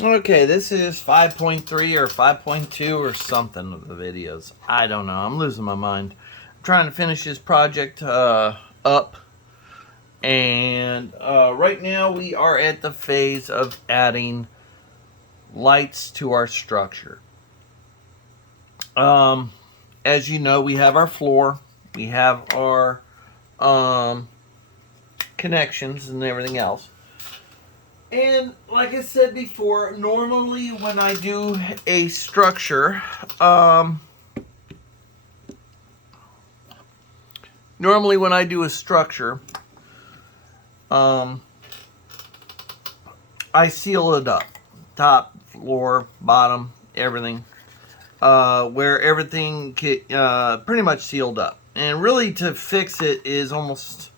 Okay, this is 5.3 or 5.2 or something of the videos. I don't know. I'm losing my mind. I'm trying to finish this project up. And right now we are at the phase of adding lights to our structure. As you know, we have our floor. We have our connections and everything else. And like I said before, normally when I do a structure, I seal it up. Top, floor, bottom, everything. Where everything pretty much sealed up. And really to fix it is almost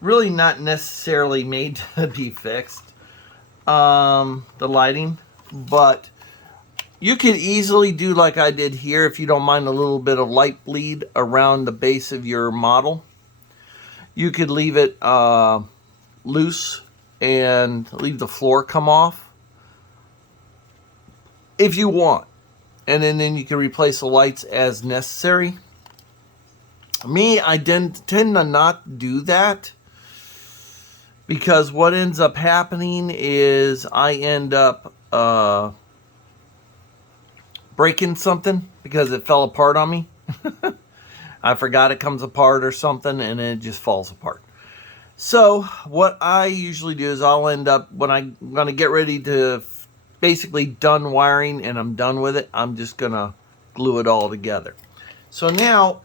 really not necessarily made to be fixed. The lighting, but you could easily do like I did here if you don't mind a little bit of light bleed around the base of your model. You could leave it loose and leave the floor come off if you want, and then you can replace the lights as necessary. Me, I tend to not do that, because what ends up happening is I end up breaking something because it fell apart on me. I forgot it comes apart or something, and it just falls apart. So what I usually do is I'll end up, when I'm going to get ready to basically done wiring and I'm done with it, I'm just going to glue it all together. So now,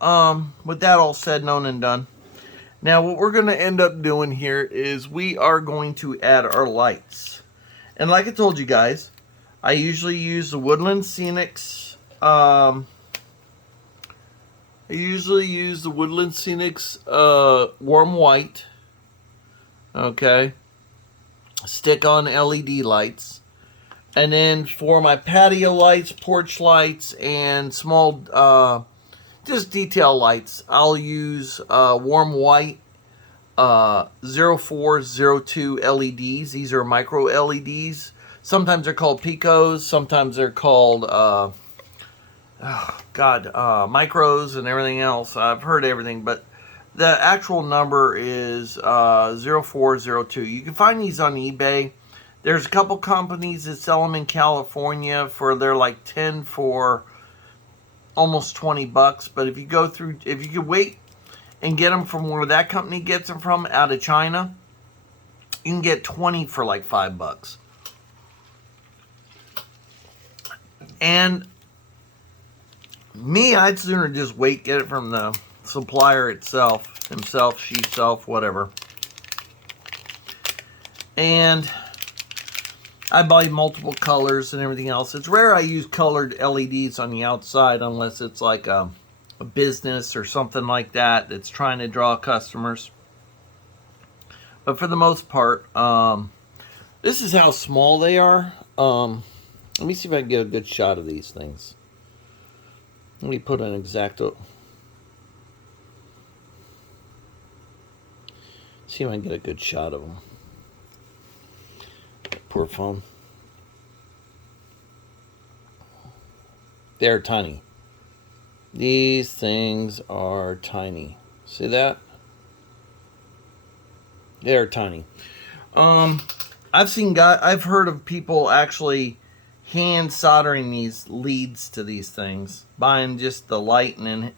with that all said, known, and done, now what we're going to end up doing here is we are going to add our lights. And like I told you guys, I usually use the Woodland Scenics. Warm white. Okay. Stick-on LED lights. And then for my patio lights, porch lights, and small just detail lights, I'll use warm white 0402 LEDs. These are micro LEDs. Sometimes they're called picos. Sometimes they're called micros and everything else. I've heard everything, but the actual number is 0402. You can find these on eBay. There's a couple companies that sell them in California they're like 10 for almost 20 bucks. But if you could wait and get them from where that company gets them from, out of China, you can get 20 for like 5 bucks. And me, I'd sooner just get it from the supplier himself, she-self, whatever. And I buy multiple colors and everything else. It's rare I use colored LEDs on the outside unless it's like a business or something like that that's trying to draw customers. But for the most part, this is how small they are. Let me see if I can get a good shot of these things. Let me put an exacto. See if I can get a good shot of them. Poor phone. They're tiny. These things are tiny. See that? They're tiny. I've heard of people actually hand soldering these leads to these things, buying just the light and then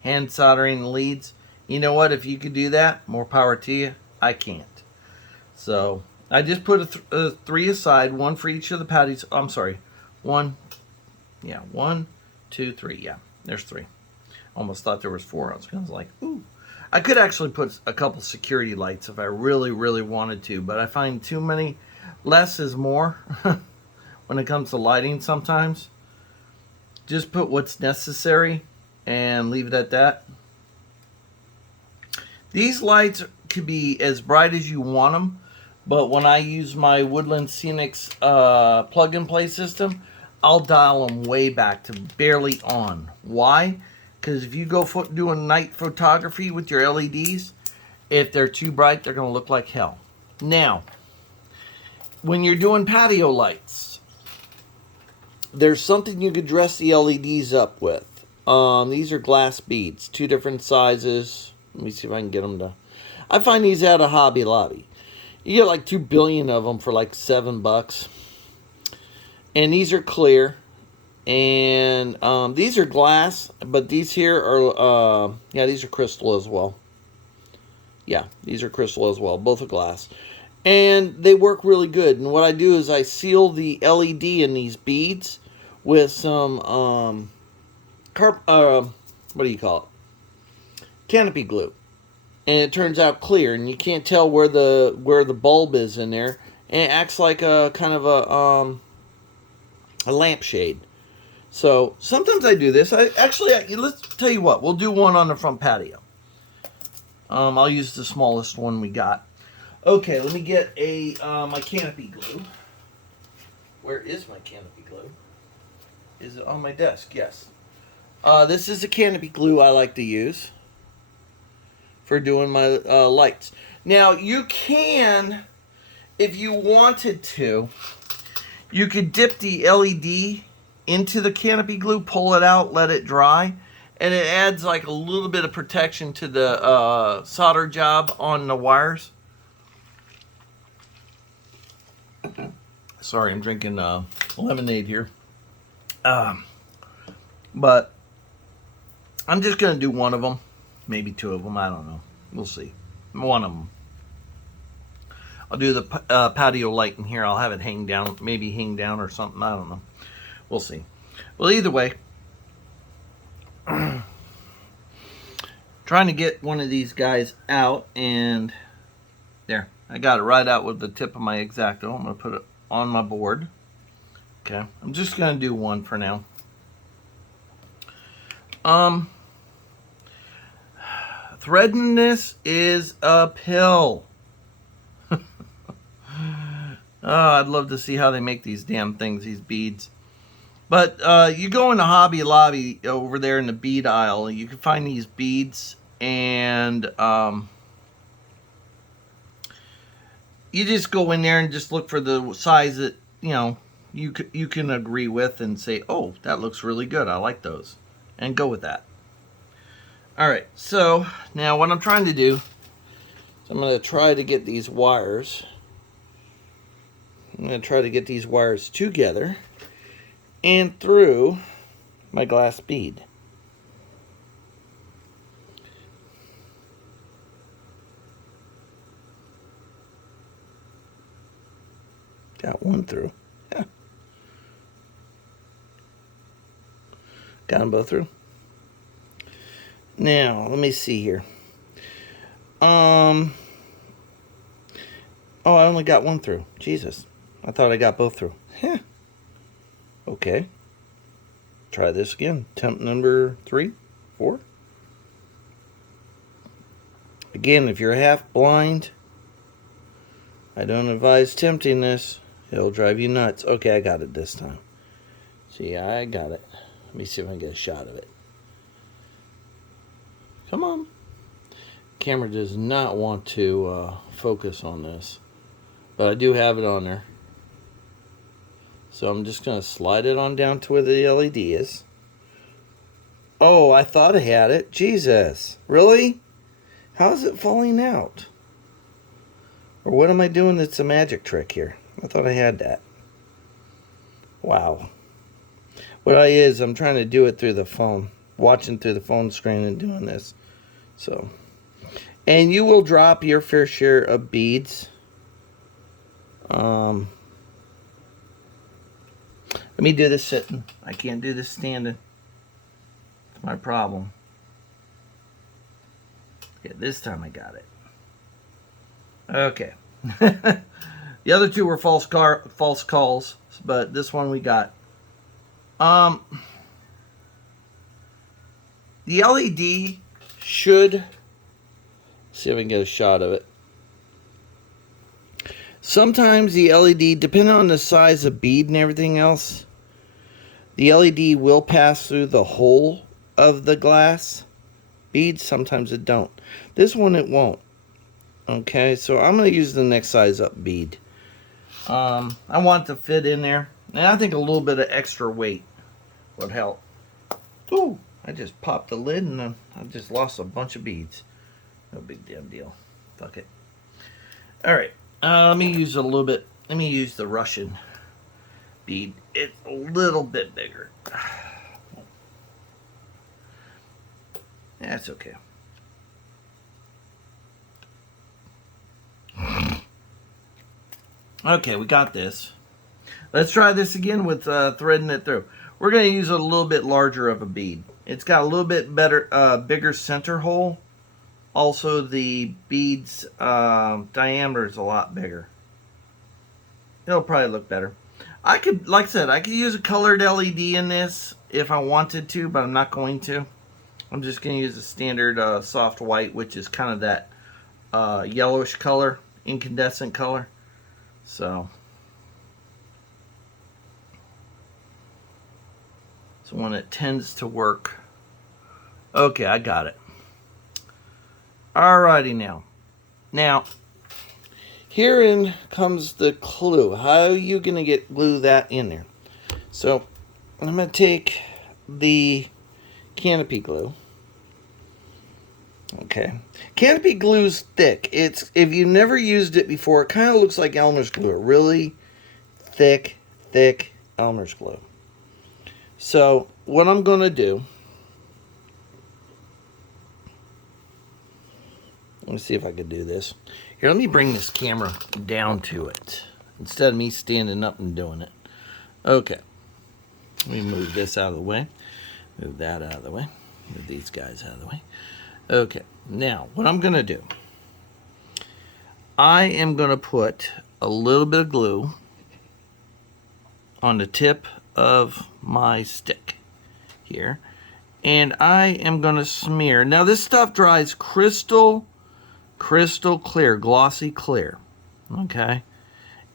hand soldering the leads. You know what? If you could do that, more power to you. I can't. So I just put a 3 aside, one for each of the patties. I'm sorry, 1, 2, 3. Yeah, there's 3. Almost thought there was 4. I was like, ooh. I could actually put a couple security lights if I really, really wanted to, but I find too many, less is more when it comes to lighting sometimes. Just put what's necessary and leave it at that. These lights could be as bright as you want them, but when I use my Woodland Scenics plug-and-play system, I'll dial them way back to barely on. Why? Because if you go doing night photography with your LEDs, if they're too bright, they're going to look like hell. Now, when you're doing patio lights, there's something you could dress the LEDs up with. These are glass beads, 2 different sizes. Let me see if I can get them to... I find these at a Hobby Lobby. You get like 2 billion of them for like $7. And these are clear. And these are glass, but these here are, yeah, these are crystal as well. Yeah, these are crystal as well. Both are glass. And they work really good. And what I do is I seal the LED in these beads with some, what do you call it? Canopy glue. And it turns out clear. And you can't tell where the bulb is in there. And it acts like a kind of a lampshade. So sometimes I do this. Let's tell you what. We'll do one on the front patio. I'll use the smallest one we got. Okay, let me get my canopy glue. Where is my canopy glue? Is it on my desk? Yes. This is the canopy glue I like to use for doing my lights. Now, you can, if you wanted to, you could dip the LED into the canopy glue, pull it out, let it dry, and it adds like a little bit of protection to the solder job on the wires. Sorry, I'm drinking lemonade here. But I'm just going to do one of them. Maybe 2 of them. I don't know. We'll see. One of them. I'll do the patio light in here. I'll have it hang down. Maybe hang down or something. I don't know. We'll see. Well, either way. Trying to get one of these guys out. And there. I got it right out with the tip of my X-Acto. I'm going to put it on my board. Okay. I'm just going to do one for now. Threading this is a pill. I'd love to see how they make these damn things, these beads. But you go in the Hobby Lobby over there in the bead aisle, and you can find these beads, and you just go in there and just look for the size that, you know, you can agree with and say, oh, that looks really good. I like those. And go with that. All right, so now what I'm trying to do is I'm going to try to get these wires. I'm going to try to get these wires together and through my glass bead. Got one through. Yeah. Got them both through. Now, let me see here. Oh, I only got one through. Jesus. I thought I got both through. Heh. Okay. Try this again. Attempt number 3, 4. Again, if you're half blind, I don't advise tempting this. It'll drive you nuts. Okay, I got it this time. See, I got it. Let me see if I can get a shot of it. Come on. Camera does not want to focus on this. But I do have it on there. So I'm just going to slide it on down to where the LED is. Oh, I thought I had it. Jesus. Really? How is it falling out? Or what am I doing that's a magic trick here? I thought I had that. Wow. What I'm trying to do it through the phone. Watching through the phone screen and doing this. So. And you will drop your fair share of beads. Let me do this sitting. I can't do this standing. It's my problem. Okay, this time I got it. Okay. The other two were false calls, but this one we got. The LED should, see if I can get a shot of it. Sometimes the LED, depending on the size of bead and everything else, the LED will pass through the whole of the glass beads. Sometimes it don't. This one it won't. Okay, so I'm going to use the next size up bead. I want it to fit in there. Now I think a little bit of extra weight would help. Ooh, I just popped the lid and I just lost a bunch of beads. No big damn deal. Fuck it. All right, let me use a little bit. Let me use the Russian bead. It's a little bit bigger. That's okay. Okay, we got this. Let's try this again with threading it through. We're going to use a little bit larger of a bead. It's got a little bit better, bigger center hole. Also, the bead's diameter is a lot bigger. It'll probably look better. I could, like I said, I could use a colored LED in this if I wanted to, but I'm not going to. I'm just going to use a standard soft white, which is kind of that yellowish color, incandescent color. So, it's one that tends to work. Okay, I got it. Alrighty now. Now, herein comes the clue. How are you going to glue that in there? So, I'm going to take the canopy glue. Okay. Canopy glue's thick. It's, if you've never used it before, it kind of looks like Elmer's glue. A really thick Elmer's glue. So, what I'm going to do, let me see if I can do this. Here, let me bring this camera down to it instead of me standing up and doing it. Okay. Let me move this out of the way. Move that out of the way. Move these guys out of the way. Okay. Now, what I'm going to do, I am going to put a little bit of glue on the tip of my stick here. And I am going to smear. Now, this stuff dries crystal clear, glossy clear. Okay.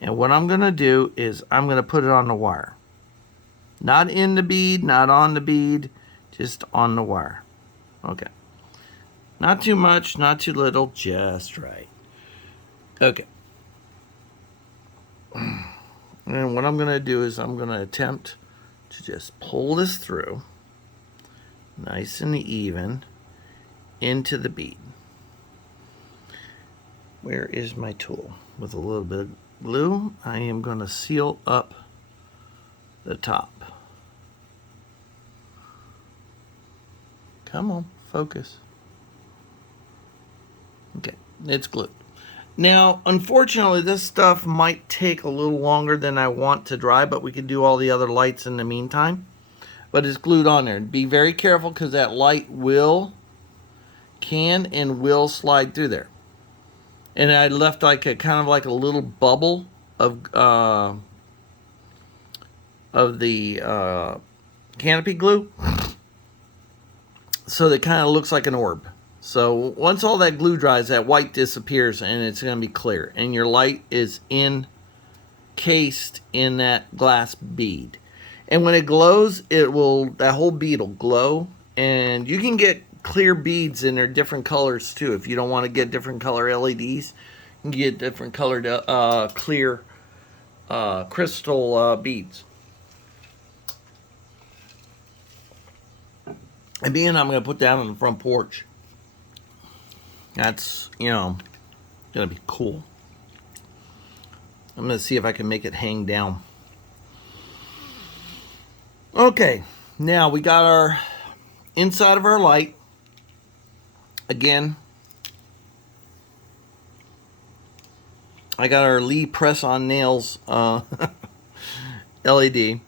And what I'm going to do is I'm going to put it on the wire. Not in the bead, not on the bead, just on the wire. Okay. Not too much, not too little, just right. Okay. And what I'm going to do is I'm going to attempt to just pull this through nice and even into the bead. Where is my tool? With a little bit of glue, I am going to seal up the top. Come on, focus. Okay, it's glued. Now, unfortunately, this stuff might take a little longer than I want to dry, but we can do all the other lights in the meantime. But it's glued on there. Be very careful because that light can and will slide through there. And I left like a kind of like a little bubble of the canopy glue, so that kind of looks like an orb. So once all that glue dries, that white disappears and it's going to be clear. And your light is encased in that glass bead. And when it glows, that whole bead will glow. And you can get clear beads in their different colors too. If you don't want to get different color LEDs, you can get different colored clear crystal beads. And being I'm going to put that on the front porch. That's, going to be cool. I'm going to see if I can make it hang down. Okay, now we got our inside of our light. Again, I got our Lee press-on nails LED.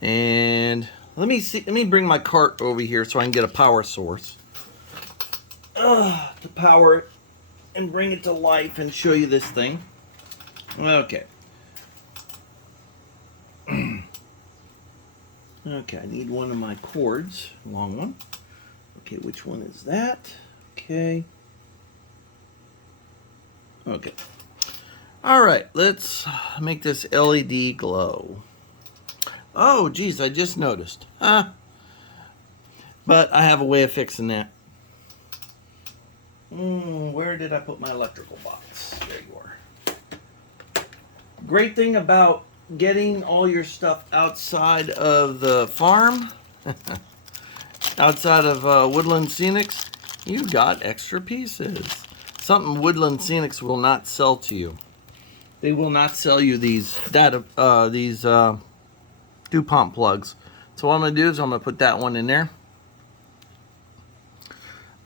And let me bring my cart over here so I can get a power source. To power it and bring it to life and show you this thing. Okay. Okay, I need one of my cords, long one. Okay, which one is that? Okay. Okay. All right, let's make this LED glow. Oh, geez, I just noticed. But I have a way of fixing that. Where did I put my electrical box? There you are. Great thing about getting all your stuff outside of the farm, outside of Woodland Scenics, you got extra pieces. Something Woodland Scenics will not sell to you. They will not sell you these DuPont plugs. So what I'm going to do is I'm going to put that one in there.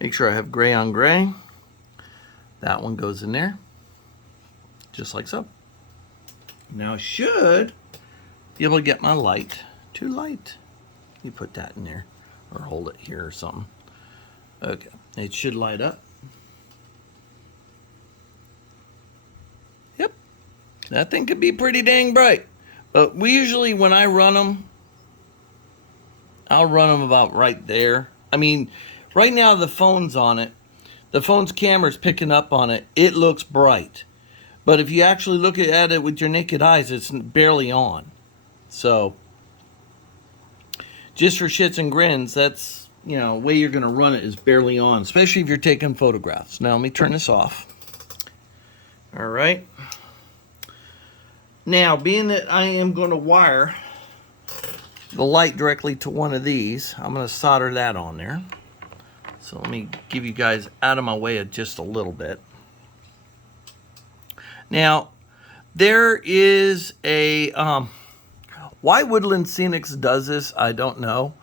Make sure I have gray on gray. That one goes in there, just like so. Now I should be able to get my light to light. You put that in there, or hold it here or something. Okay, it should light up. Yep, that thing could be pretty dang bright. But we usually, when I run them, I'll run them about right there. I mean, right now the phone's on it. The phone's camera's picking up on it. It looks bright. But if you actually look at it with your naked eyes, it's barely on. So, just for shits and grins, that's, you know, way you're going to run it is barely on, especially if you're taking photographs. Now, let me turn this off. All right. Now, being that I am going to wire the light directly to one of these, I'm going to solder that on there. So let me give you guys out of my way just a little bit. Now, there is a, why Woodland Scenics does this, I don't know.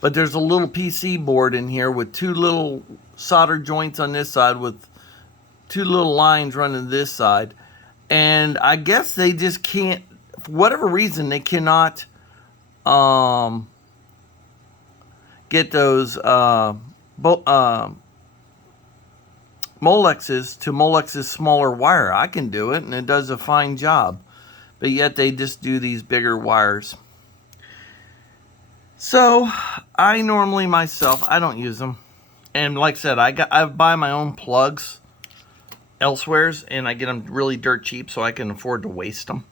But there's a little PC board in here with two little solder joints on this side with two little lines running this side. And I guess they just can't, for whatever reason, they cannot get those Molex's to Molex's smaller wire. I can do it, and it does a fine job. But yet they just do these bigger wires. So, I normally myself, I don't use them. And like I said, I buy my own plugs elsewheres, and I get them really dirt cheap so I can afford to waste them.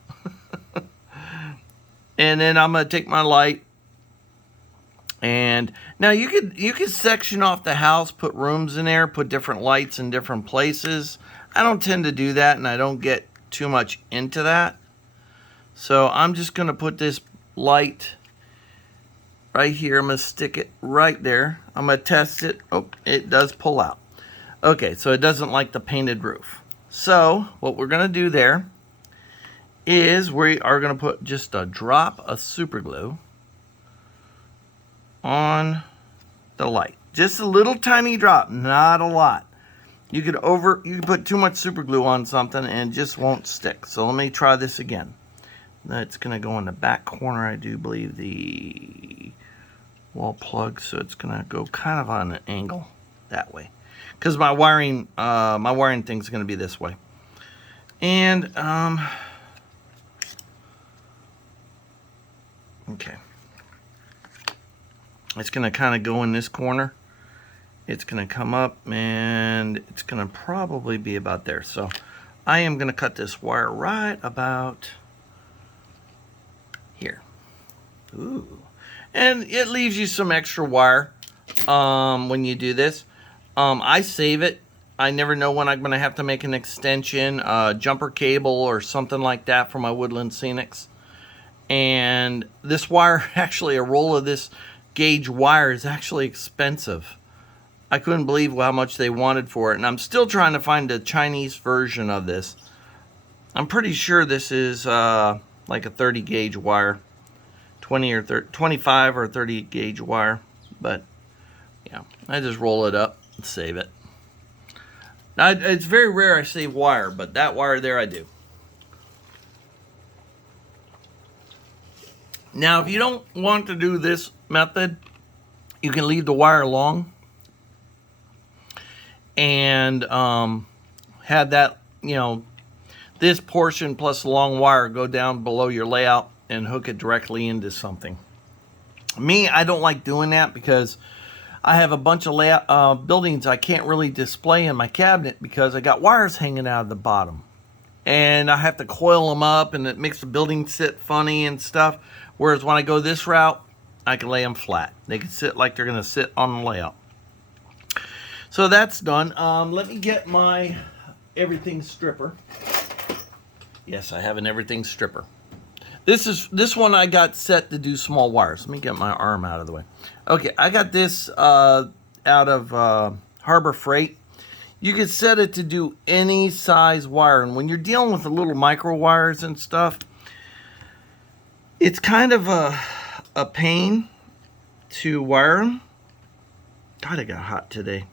And then I'm going to take my light. And now you could section off the house, put rooms in there, put different lights in different places. I don't tend to do that, and I don't get too much into that. So I'm just going to put this light right here. I'm going to stick it right there. I'm going to test it. Oh, it does pull out. Okay, so it doesn't like the painted roof. So what we're going to do there is we are going to put just a drop of super glue on the light. Just a little tiny drop, not a lot. You could put too much super glue on something and it just won't stick. So let me try this again. That's going to go in the back corner, I do believe, the wall plug. So it's going to go kind of on an angle that way. Because my wiring thing is going to be this way. And, okay. It's going to kind of go in this corner. It's going to come up and it's going to probably be about there. So I am going to cut this wire right about here. Ooh. And it leaves you some extra wire when you do this. I save it. I never know when I'm going to have to make an extension, jumper cable or something like that for my Woodland Scenics. And this wire, actually a roll of this gauge wire is actually expensive. I couldn't believe how much they wanted for it, and I'm still trying to find a Chinese version of this. I'm pretty sure this is like a 30 gauge wire, 25 or 30 gauge wire, but yeah, I just roll it up and save it. Now, it's very rare I save wire, but that wire there I do. Now, if you don't want to do this method, you can leave the wire long and have that, you know, this portion plus the long wire go down below your layout and hook it directly into something. Me, I don't like doing that because I have a bunch of buildings I can't really display in my cabinet because I got wires hanging out of the bottom. And I have to coil them up and it makes the building sit funny and stuff. Whereas when I go this route, I can lay them flat. They can sit like they're going to sit on the layout. So that's done. Let me get my everything stripper. Yes, I have an everything stripper. This one I got set to do small wires. Let me get my arm out of the way. Okay, I got this out of Harbor Freight. You can set it to do any size wire, and when you're dealing with the little micro wires and stuff, it's kind of a pain to wire them. God, it got hot today.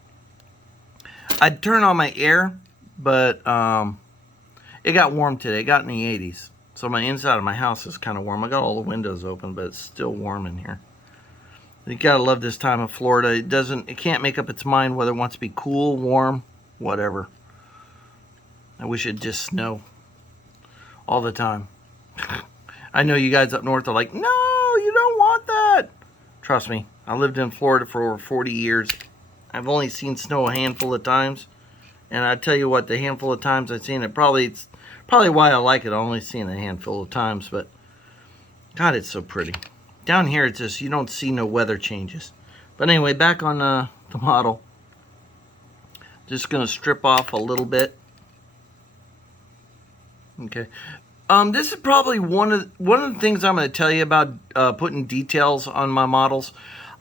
I'd turn on my air, but it got warm today. It got in the 80s. So my inside of my house is kind of warm. I got all the windows open, but it's still warm in here. You gotta love this time of Florida. It can't make up its mind whether it wants to be cool, warm, whatever. I wish it'd just snow all the time. I know you guys up north are like, no, you don't want that. Trust me, I lived in Florida for over 40 years. I've only seen snow a handful of times. And I tell you what, the handful of times I've seen it, it's probably why I like it. I've only seen it a handful of times, but God, it's so pretty. Down here, it's just, you don't see no weather changes. But anyway, back on the model. Just going to strip off a little bit. Okay. This is probably one of the things I'm going to tell you about putting details on my models.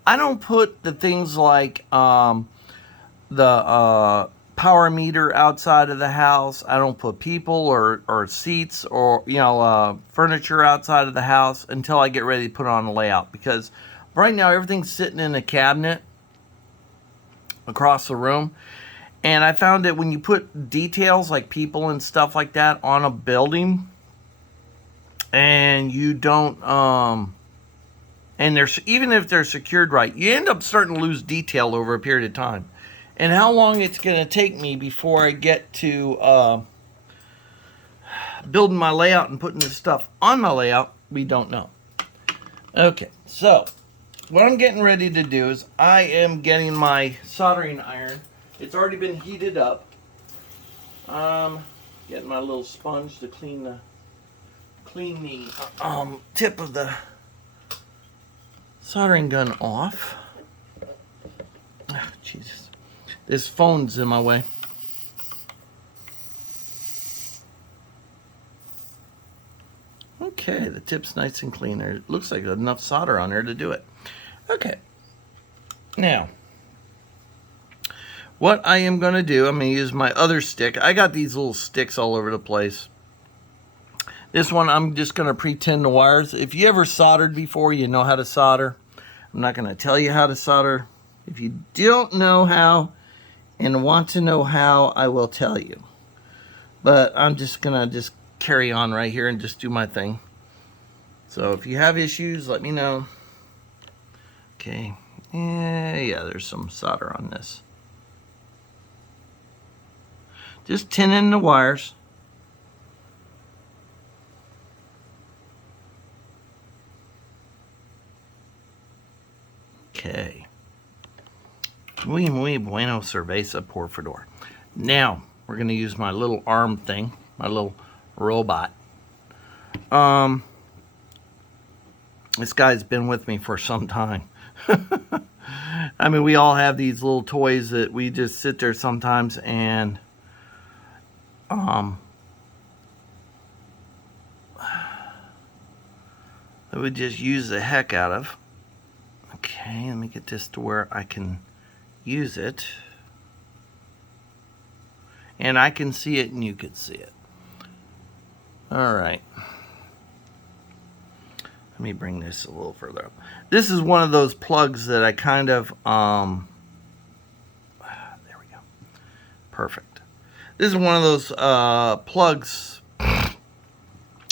I don't put the things like the power meter outside of the house. I don't put people or seats or furniture outside of the house until I get ready to put on a layout, because right now everything's sitting in a cabinet across the room, and I found that when you put details like people and stuff like that on a building, and you don't and even if they're secured right, you end up starting to lose detail over a period of time. And how long it's going to take me before I get to building my layout and putting this stuff on my layout, we don't know. Okay, so what I'm getting ready to do is I am getting my soldering iron. It's already been heated up. Getting my little sponge to clean the tip of the soldering gun off. Oh, Jesus. This phone's in my way. Okay, the tip's nice and clean there. It looks like there's enough solder on there to do it. Okay. Now, what I am going to do, I'm going to use my other stick. I got these little sticks all over the place. This one, I'm just going to pre-tin the wires. If you ever soldered before, you know how to solder. I'm not going to tell you how to solder. If you don't know how and want to know how, I will tell you. But I'm just going to carry on right here and just do my thing. So if you have issues, let me know. Okay. Yeah, there's some solder on this. Just tinning the wires. Okay. Muy bueno cerveza, por favor. Now, we're going to use my little arm thing, my little robot. This guy's been with me for some time. I mean, we all have these little toys that we just sit there sometimes and that we just use the heck out of. Okay, let me get this to where I can use it. And I can see it and you can see it. All right. Let me bring this a little further up. This is one of those plugs that I kind of, there we go. Perfect. This is one of those plugs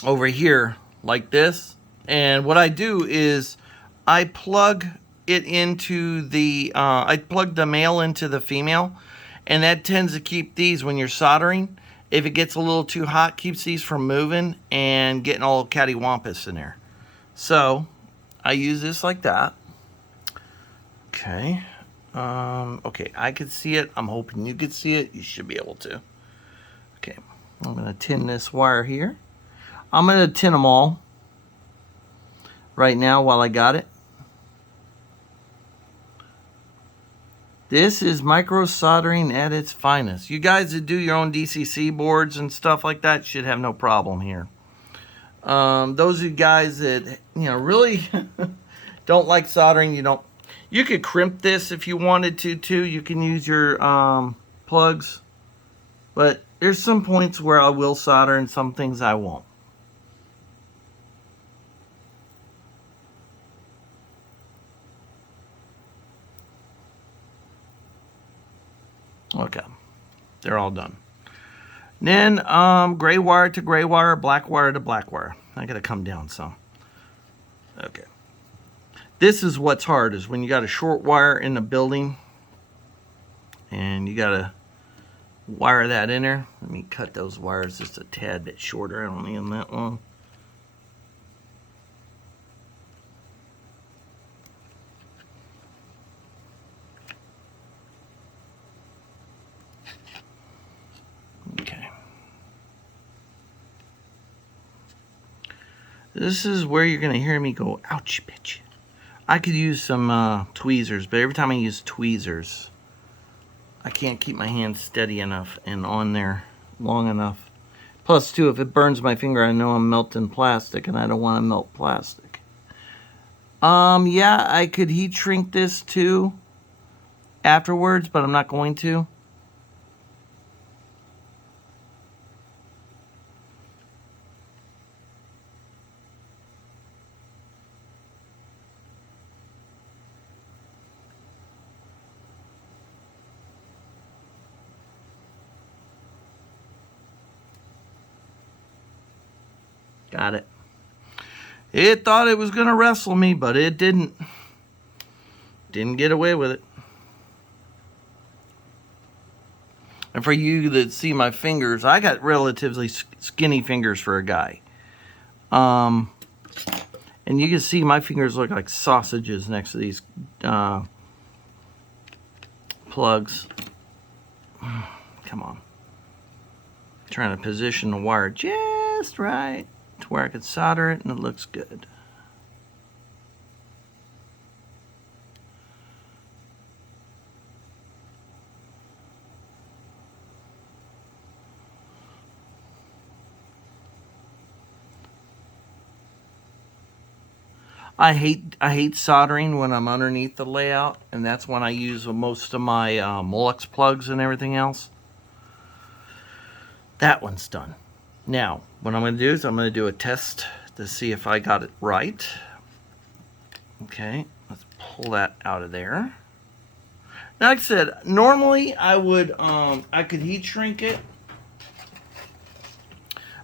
over here like this. And what I do is I plug it into the, I plug the male into the female, and that tends to keep these, when you're soldering, if it gets a little too hot, keeps these from moving and getting all cattywampus in there. So I use this like that. Okay. Okay, I could see it. I'm hoping you could see it. You should be able to. Okay, I'm going to tin this wire here. I'm going to tin them all right now while I got it. This is micro soldering at its finest. You guys that do your own DCC boards and stuff like that should have no problem here. Those of you guys that, you know, really don't like soldering, you could crimp this if you wanted to too. You can use your plugs, but there's some points where I will solder and some things I won't. Okay, they're all done. Then gray wire to gray wire, black wire to black wire. I gotta come down some. Okay. This is what's hard, is when you got a short wire in the building and you gotta wire that in there. Let me cut those wires just a tad bit shorter. I don't need them that long. Okay. This is where you're gonna hear me go, ouch, bitch. I could use some tweezers, but every time I use tweezers, I can't keep my hand steady enough and on there long enough. Plus, too, if it burns my finger, I know I'm melting plastic, and I don't want to melt plastic. Yeah, I could heat shrink this too afterwards, but I'm not going to. Got it. It thought it was going to wrestle me, but it didn't. Didn't get away with it. And for you that see my fingers, I got relatively skinny fingers for a guy. And you can see my fingers look like sausages next to these plugs. Come on. Trying to position the wire just right to where I could solder it and it looks good. I hate soldering when I'm underneath the layout, and that's when I use most of my Molex plugs and everything else. That one's done. Now, what I'm going to do is I'm going to do a test to see if I got it right. Okay, let's pull that out of there. Now, like I said, normally I would, I could heat shrink it,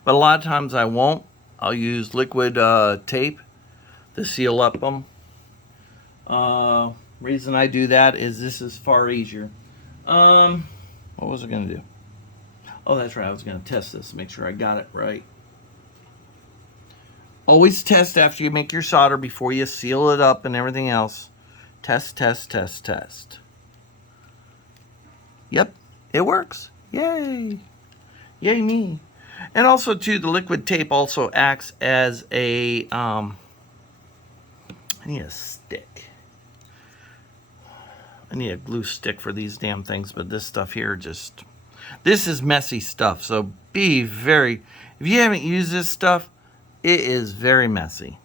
but a lot of times I won't. I'll use liquid tape to seal up them. Reason I do that is this is far easier. What was I going to do? Oh, that's right. I was going to test this, make sure I got it right. Always test after you make your solder before you seal it up and everything else. Test, test, test, test. Yep, it works. Yay. Yay me. And also, too, the liquid tape also acts as a, I need a stick. I need a glue stick for these damn things, but this stuff here just... This is messy stuff, so be very... If you haven't used this stuff, it is very messy.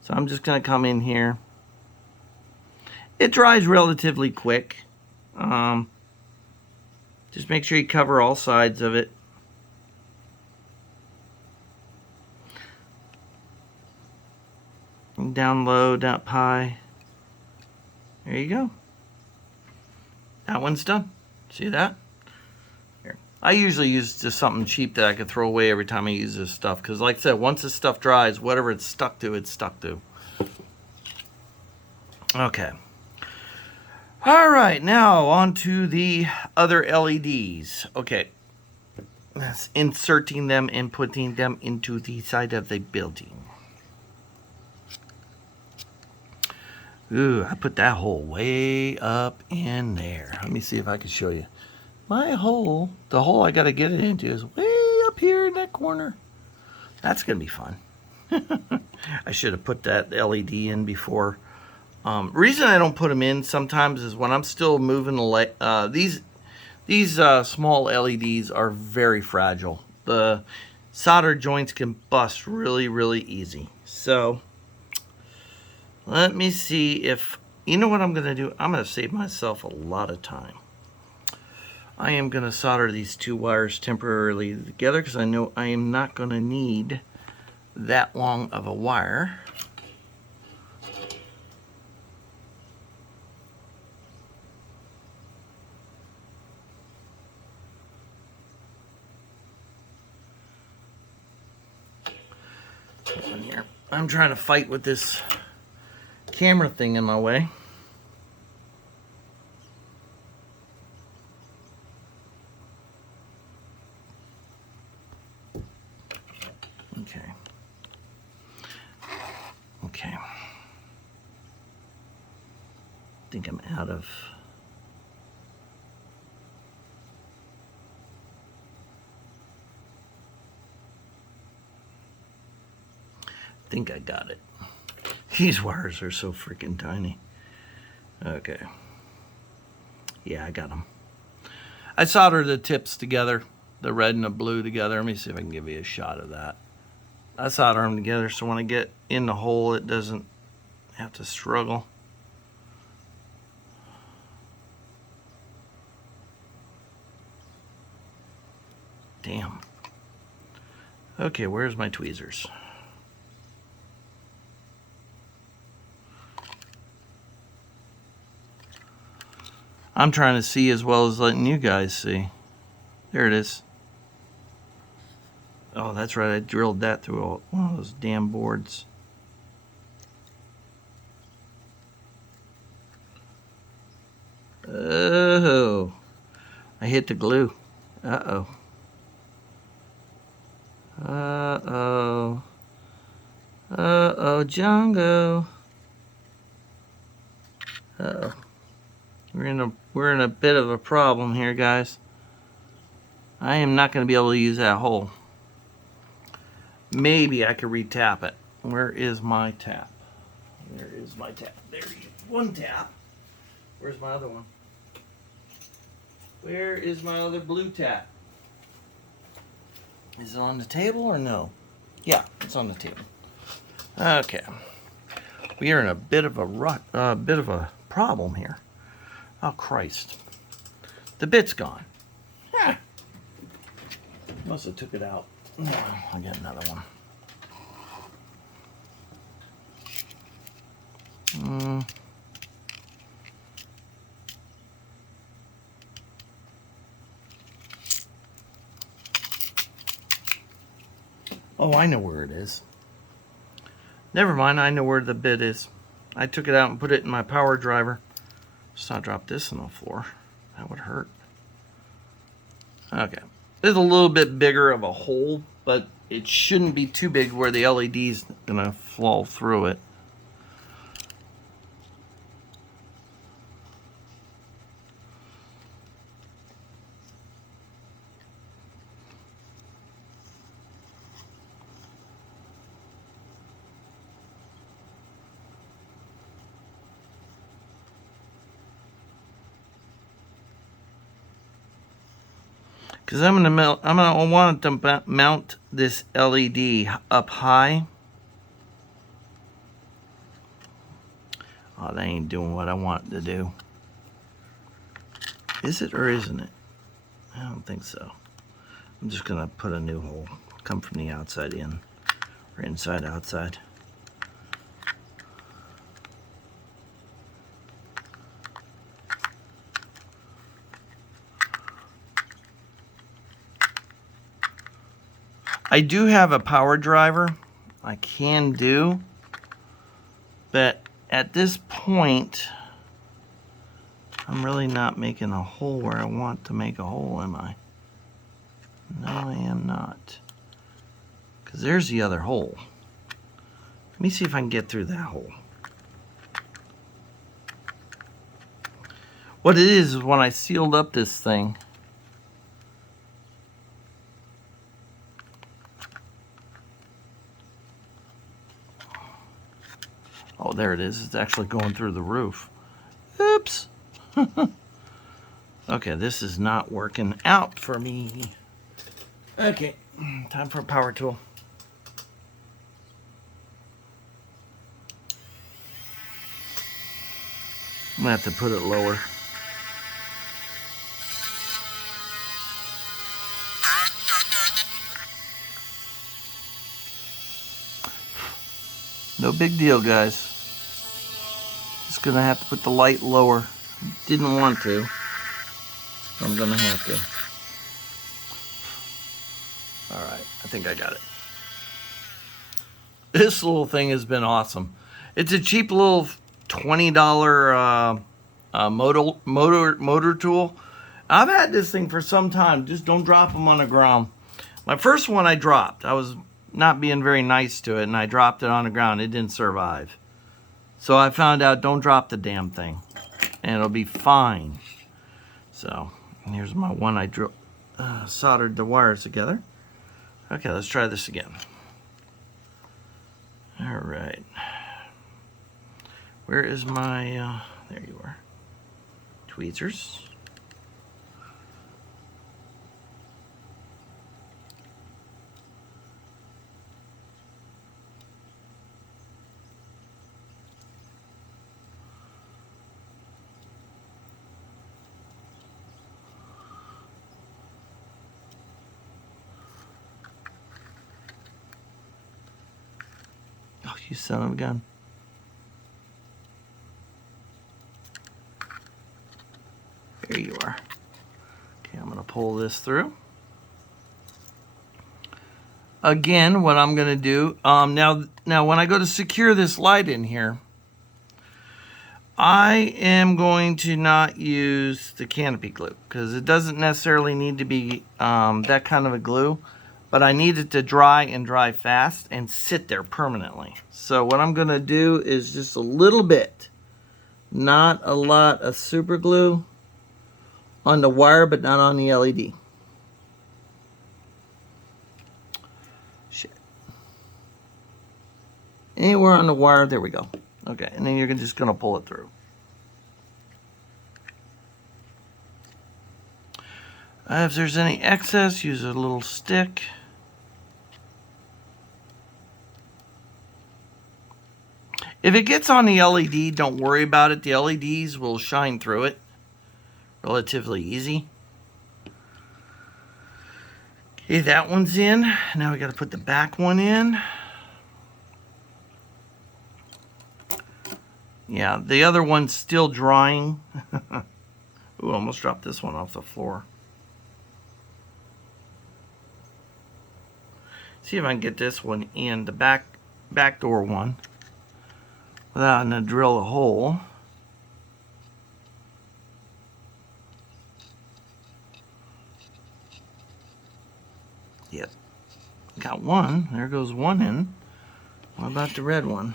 So I'm just going to come in here. It dries relatively quick. Just make sure you cover all sides of it. And down low, down up high. There you go. That one's done. See that? Here. I usually use just something cheap that I could throw away every time I use this stuff. Because like I said, once this stuff dries, whatever it's stuck to, it's stuck to. Okay. Alright, now on to the other LEDs. Okay. That's inserting them and putting them into the side of the building. Ooh, I put that hole way up in there. Let me see if I can show you. My hole, the hole I got to get it into is way up here in that corner. That's going to be fun. I should have put that LED in before. Reason I don't put them in sometimes is when I'm still moving the these small LEDs are very fragile. solder joints can bust really, really easy. So let me see if, you know what I'm going to do? I'm going to save myself a lot of time. I am going to solder these two wires temporarily together because I know I am not going to need that long of a wire. Here. I'm trying to fight with this camera thing in my way. Okay. Okay. I think I'm out of... I think I got it. These wires are so freaking tiny. Okay. Yeah, I got them. I soldered the tips together, the red and the blue together. Let me see if I can give you a shot of that. I solder them together so when I get in the hole, it doesn't have to struggle. Damn. Okay, where's my tweezers? I'm trying to see as well as letting you guys see. There it is. Oh, that's right. I drilled that through one of those damn boards. Oh. I hit the glue. Uh-oh. Uh-oh. Uh-oh, Django. Uh-oh. We're in a bit of a problem here, guys. I am not going to be able to use that hole. Maybe I could re-tap it. Where is my tap? There is my tap. There you go. One tap. Where's my other one? Where is my other blue tap? Is it on the table or no? Yeah, it's on the table. Okay. We are in a bit of a problem here. Oh, Christ. The bit's gone. Yeah. Must have took it out. I'll get another one. Oh, I know where it is. Never mind, I know where the bit is. I took it out and put it in my power driver. Just not drop this on the floor. That would hurt. Okay. It's a little bit bigger of a hole, but it shouldn't be too big where the LED's gonna fall through it. Because I'm gonna want to mount this LED up high. Oh, that ain't doing what I want it to do. Is it or isn't it? I don't think so. I'm just gonna put a new hole. Come from the outside in, or inside outside. I do have a power driver I can do, but at this point, I'm really not making a hole where I want to make a hole, am I? No, I am not. Because there's the other hole. Let me see if I can get through that hole. What it is when I sealed up this thing, oh, there it is. It's actually going through the roof. Oops. Okay, this is not working out for me. Okay, Time for a power tool. I'm gonna have to put it lower. No big deal, guys. Just gonna have to put the light lower. Didn't want to. I'm gonna have to. All right, I think I got it. This little thing has been awesome. It's a cheap little $20 motor tool. I've had this thing for some time. Just don't drop them on the ground. My first one I dropped. I was not being very nice to it, and I dropped it on the ground. It didn't survive. So I found out, don't drop the damn thing, and it'll be fine. So here's my one. I soldered the wires together. Okay, let's try this again. All right. Where is my, there you are, tweezers. Oh, you son of a gun. There you are. Okay, I'm going to pull this through. Again, what I'm going to do, now when I go to secure this light in here, I am going to not use the canopy glue because it doesn't necessarily need to be that kind of a glue, but I need it to dry and dry fast and sit there permanently. So what I'm going to do is just a little bit, not a lot of super glue on the wire, but not on the LED. Shit. Anywhere on the wire, there we go. Okay, and then you're just going to pull it through. If there's any excess, use a little stick. If it gets on the LED, don't worry about it. The LEDs will shine through it relatively easy. Okay, that one's in. Now we got to put the back one in. Yeah, the other one's still drying. Ooh, almost dropped this one off the floor. See if I can get this one in, the back door one, without having to drill a hole. Yep, got one. There goes one in. What about the red one?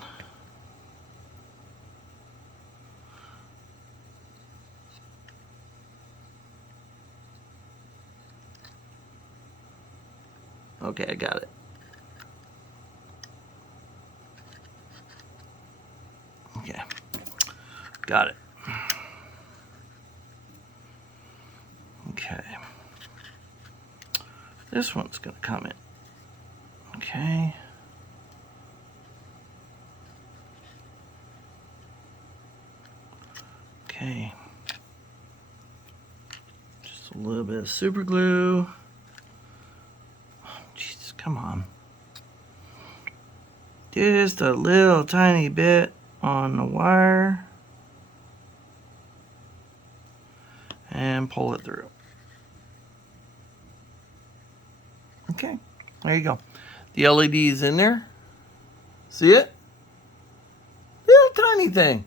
Okay, I got it. Okay, got it. Okay. This one's going to come in. Okay. Okay. Just a little bit of super glue. Oh, Jesus, come on. Just a little tiny bit on the wire. And pull it through. Okay, there you go. The LED is in there. See it? Little tiny thing.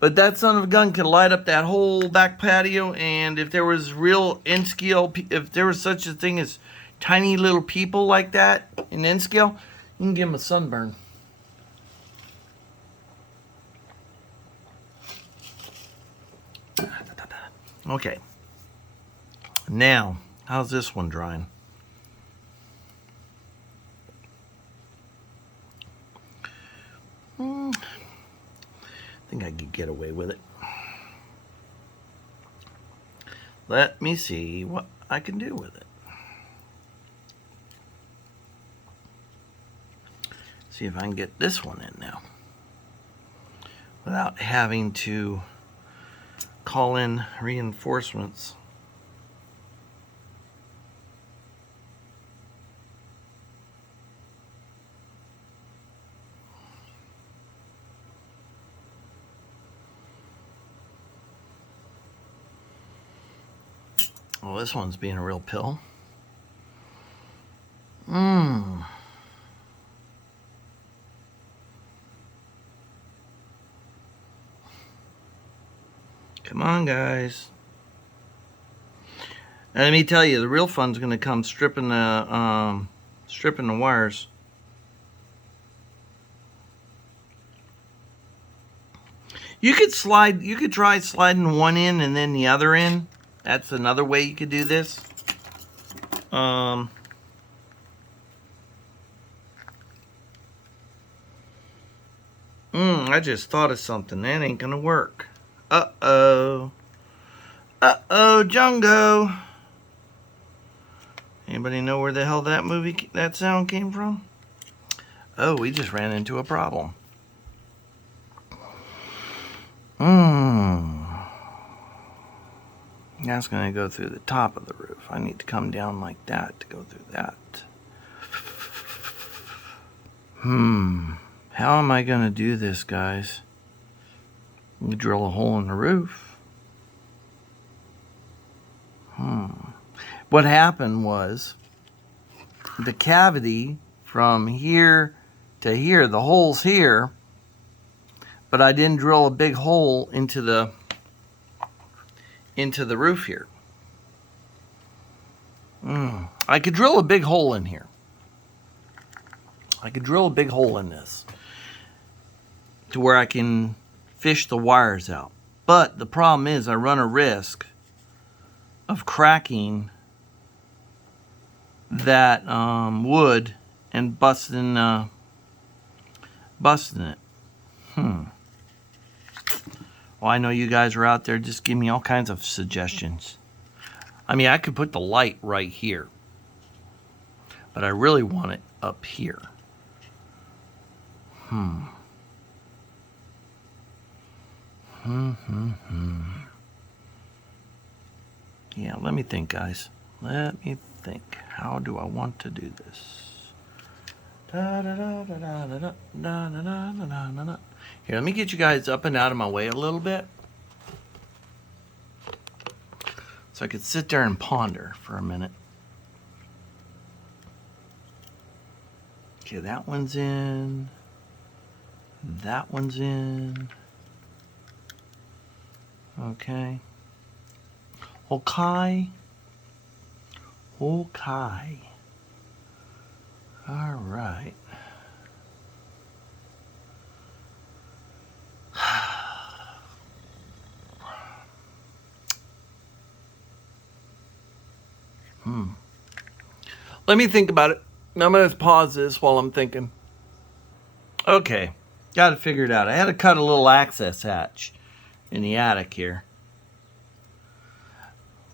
But that son of a gun could light up that whole back patio, and if there was real N-scale, if there was such a thing as tiny little people like that in N-scale, you can give them a sunburn. Okay. Now, how's this one drying? I think I could get away with it. Let me see what I can do with it. See if I can get this one in now without having to call in reinforcements. Well, this one's being a real pill. Come on, guys. And let me tell you, the real fun's going to come stripping the wires. You could try sliding one in and then the other in. That's another way you could do this. I just thought of something. That ain't gonna work. Uh-oh. Uh-oh, Jungo. Anybody know where the hell that sound came from? Oh, we just ran into a problem. That's gonna go through the top of the roof. I need to come down like that to go through that. How am I gonna do this, guys? We drill a hole in the roof. What happened was the cavity from here to here, the hole's here, but I didn't drill a big hole into the roof here. I could drill a big hole in here. I could drill a big hole in this to where I can fish the wires out. But the problem is I run a risk of cracking that wood and busting it. Well, I know you guys are out there just giving me all kinds of suggestions. I mean, I could put the light right here, but I really want it up here. Yeah, let me think, guys. Let me think. How do I want to do this? Here, let me get you guys up and out of my way a little bit, so I could sit there and ponder for a minute. Okay, that one's in. That one's in. Okay. Okay. Okay. All right. Let me think about it. I'm going to pause this while I'm thinking. Okay. Got to figure it out. I had to cut a little access hatch in the attic here.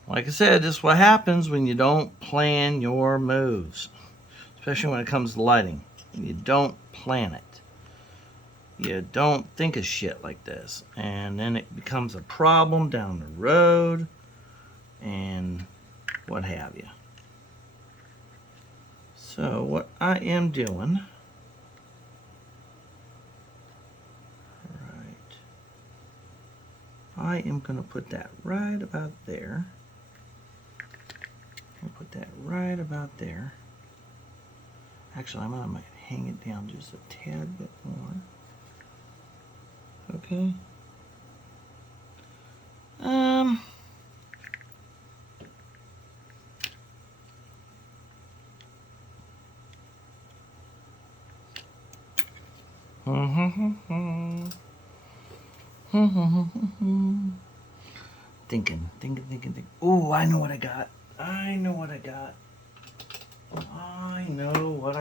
Like I said, this is what happens when you don't plan your moves. Especially when it comes to lighting. You don't plan it. You don't think of shit like this. And then it becomes a problem down the road. And what have you. So what I am doing... I am going to put that right about there. I'll put that right about there. Actually, I might hang it down just a tad bit more. Okay. Thinking. Ooh, I know what I got. I know what I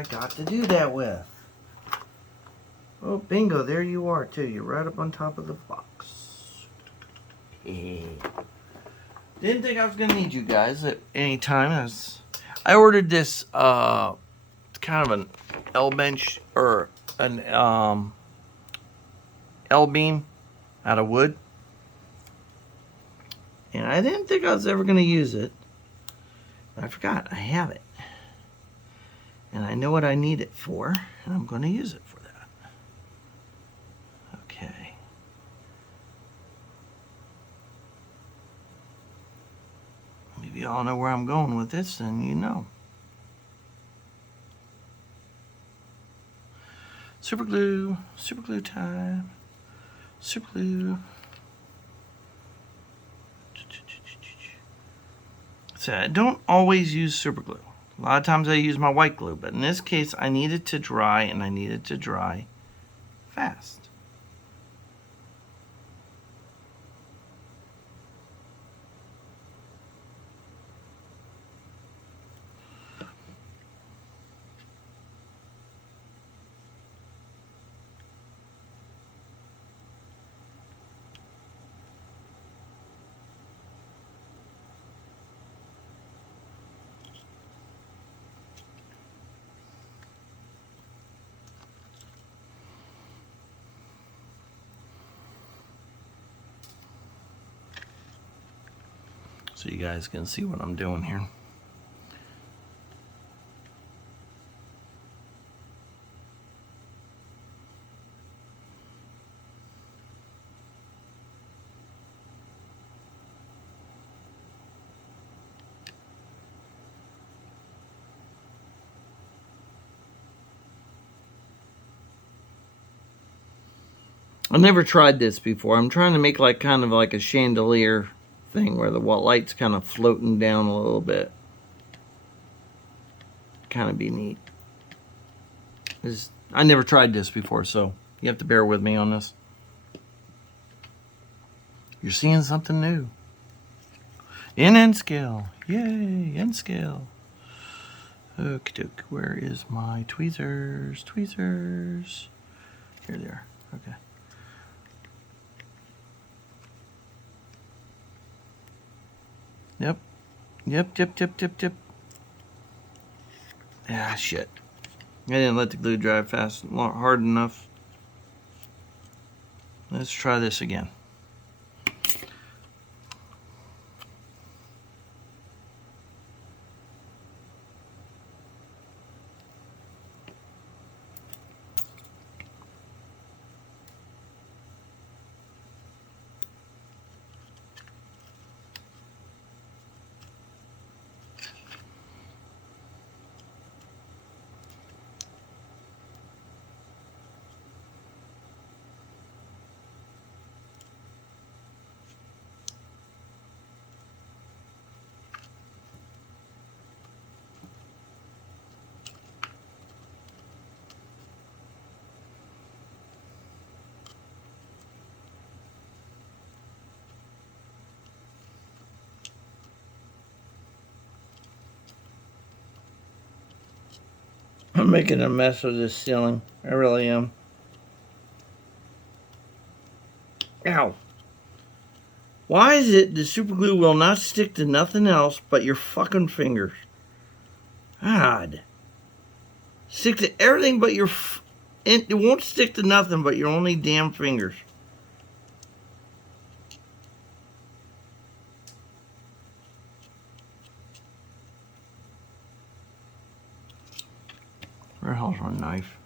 got to do that with. Oh, bingo, there you are, too. You're right up on top of the box. Didn't think I was going to need you guys at any time. I ordered this, kind of an L-bench, or an L-beam out of wood. And I didn't think I was ever going to use it. But I forgot I have it. And I know what I need it for. And I'm going to use it for that. Okay. If you all know where I'm going with this, then you know. Super glue time. Super glue. So I don't always use super glue. A lot of times I use my white glue, but in this case I need it to dry, and I need it to dry fast. So you guys can see what I'm doing here. I've never tried this before. I'm trying to make like kind of like a chandelier thing where the light's kind of floating down a little bit. Kind of be neat. I never tried this before, so you have to bear with me on this. You're seeing something new. In N scale. Yay, N scale. Okie doke. Where is my tweezers? Tweezers. Here they are. Okay. Yep. Yep. Ah, shit. I didn't let the glue dry fast, hard enough. Let's try this again. I'm making a mess of this ceiling. I really am. Ow. Why is it the super glue will not stick to nothing else but your fucking fingers? God. Stick to everything but your... It won't stick to nothing but your only damn fingers. Where the hell's my knife?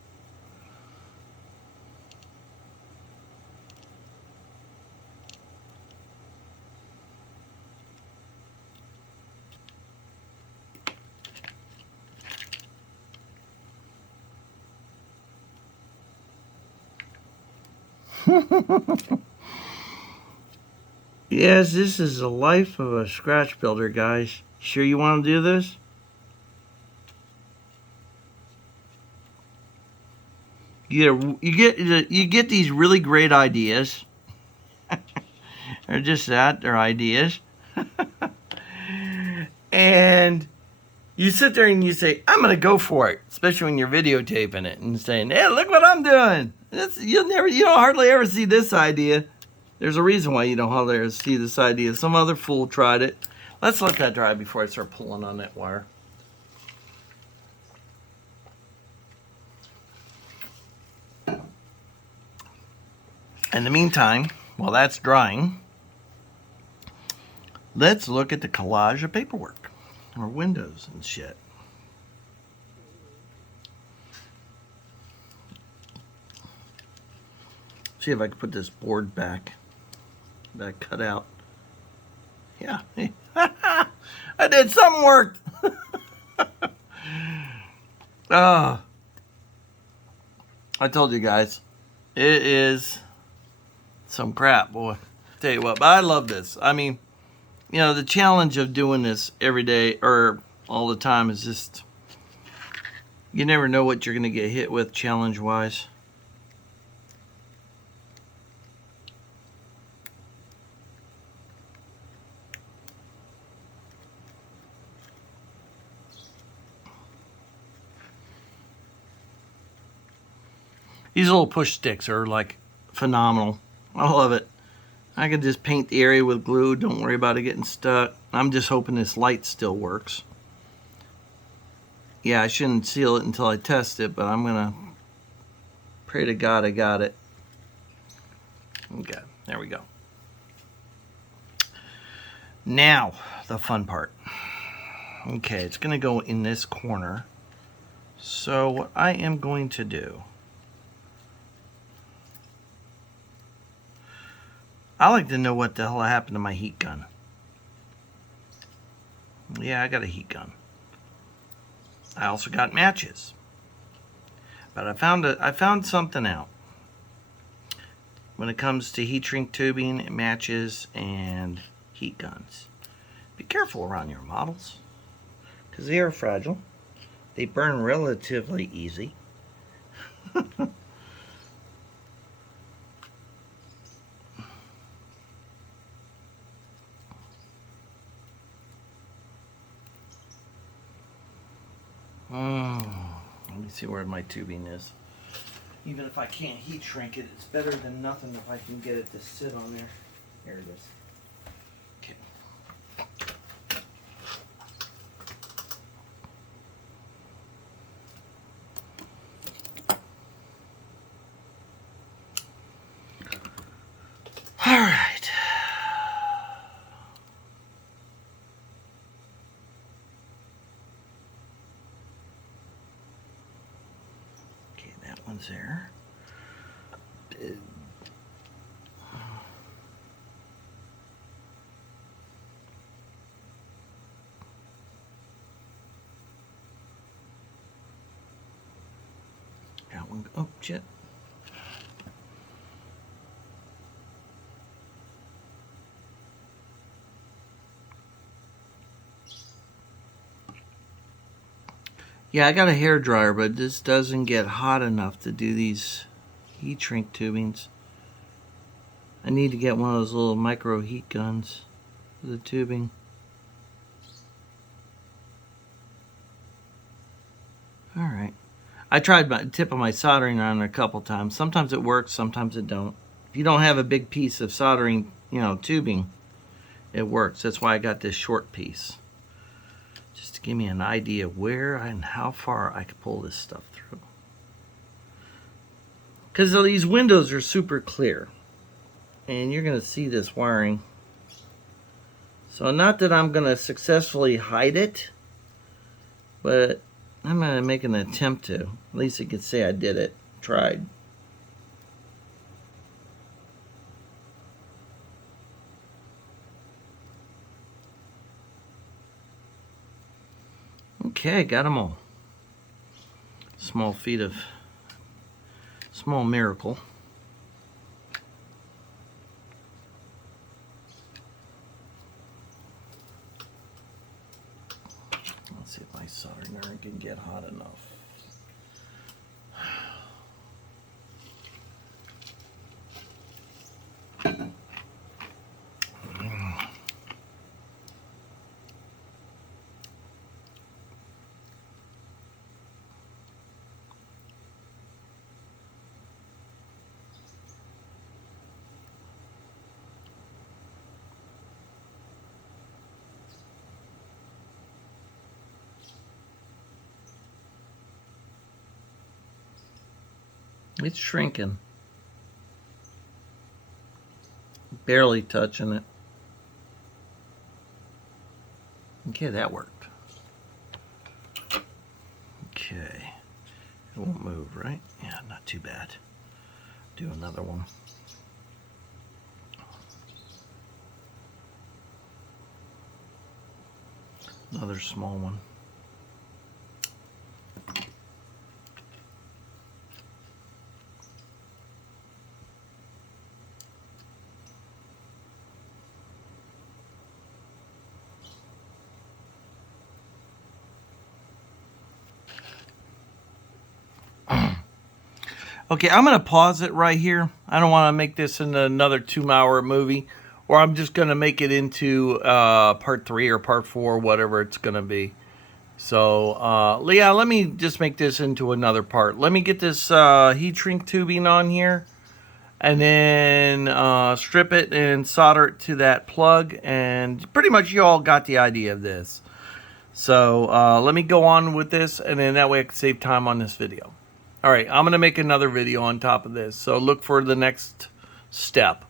Yes, this is the life of a scratch builder, guys. Sure you want to do this? You get these really great ideas. They're just that, they're ideas. And you sit there and you say, I'm going to go for it. Especially when you're videotaping it and saying, hey, look what I'm doing. You don't hardly ever see this idea. There's a reason why you don't hardly ever see this idea. Some other fool tried it. Let's let that dry before I start pulling on that wire. In the meantime, while that's drying, let's look at the collage of paperwork or windows and shit. See if I can put this board back that I cut out. Yeah. I did, something worked. I told you guys, it is some crap, boy. Tell you what, but I love this. I mean, you know, the challenge of doing this every day or all the time is just, you never know what you're going to get hit with challenge-wise. These little push sticks are like phenomenal. I love it. I can just paint the area with glue. Don't worry about it getting stuck. I'm just hoping this light still works. Yeah, I shouldn't seal it until I test it, but I'm going to pray to God I got it. Okay, there we go. Now, the fun part. Okay, it's going to go in this corner. So what I am going to do, I like to know what the hell happened to my heat gun. Yeah, I got a heat gun. I also got matches. But I found something out. When it comes to heat shrink tubing, matches, and heat guns. Be careful around your models, because they are fragile. They burn relatively easy. Let me see where my tubing is. Even if I can't heat shrink it, it's better than nothing if I can get it to sit on there. Here it is. All right. Okay, that one's there. That one, oh shit. Yeah, I got a hair dryer, but this doesn't get hot enough to do these heat shrink tubings. I need to get one of those little micro heat guns for the tubing. Alright. I tried the tip of my soldering iron a couple times. Sometimes it works, sometimes it don't. If you don't have a big piece of soldering, tubing, it works. That's why I got this short piece. Just to give me an idea of where and how far I could pull this stuff through. Because these windows are super clear. And you're going to see this wiring. So not that I'm going to successfully hide it, but I'm going to make an attempt to. At least you could say I did it. Tried. Okay, got them all. Small miracle. Let's see if my soldering iron can get hot enough. It's shrinking. Barely touching it. Okay, that worked. Okay. It won't move, right? Yeah, not too bad. Do another one. Another small one. Okay, I'm going to pause it right here. I don't want to make this into another 2-hour movie, or I'm just going to make it into part 3 or part 4, whatever it's going to be. So, yeah, let me just make this into another part. Let me get this heat shrink tubing on here, and then strip it and solder it to that plug, and pretty much you all got the idea of this. So, let me go on with this, and then that way I can save time on this video. All right, I'm going to make another video on top of this, so look for the next step.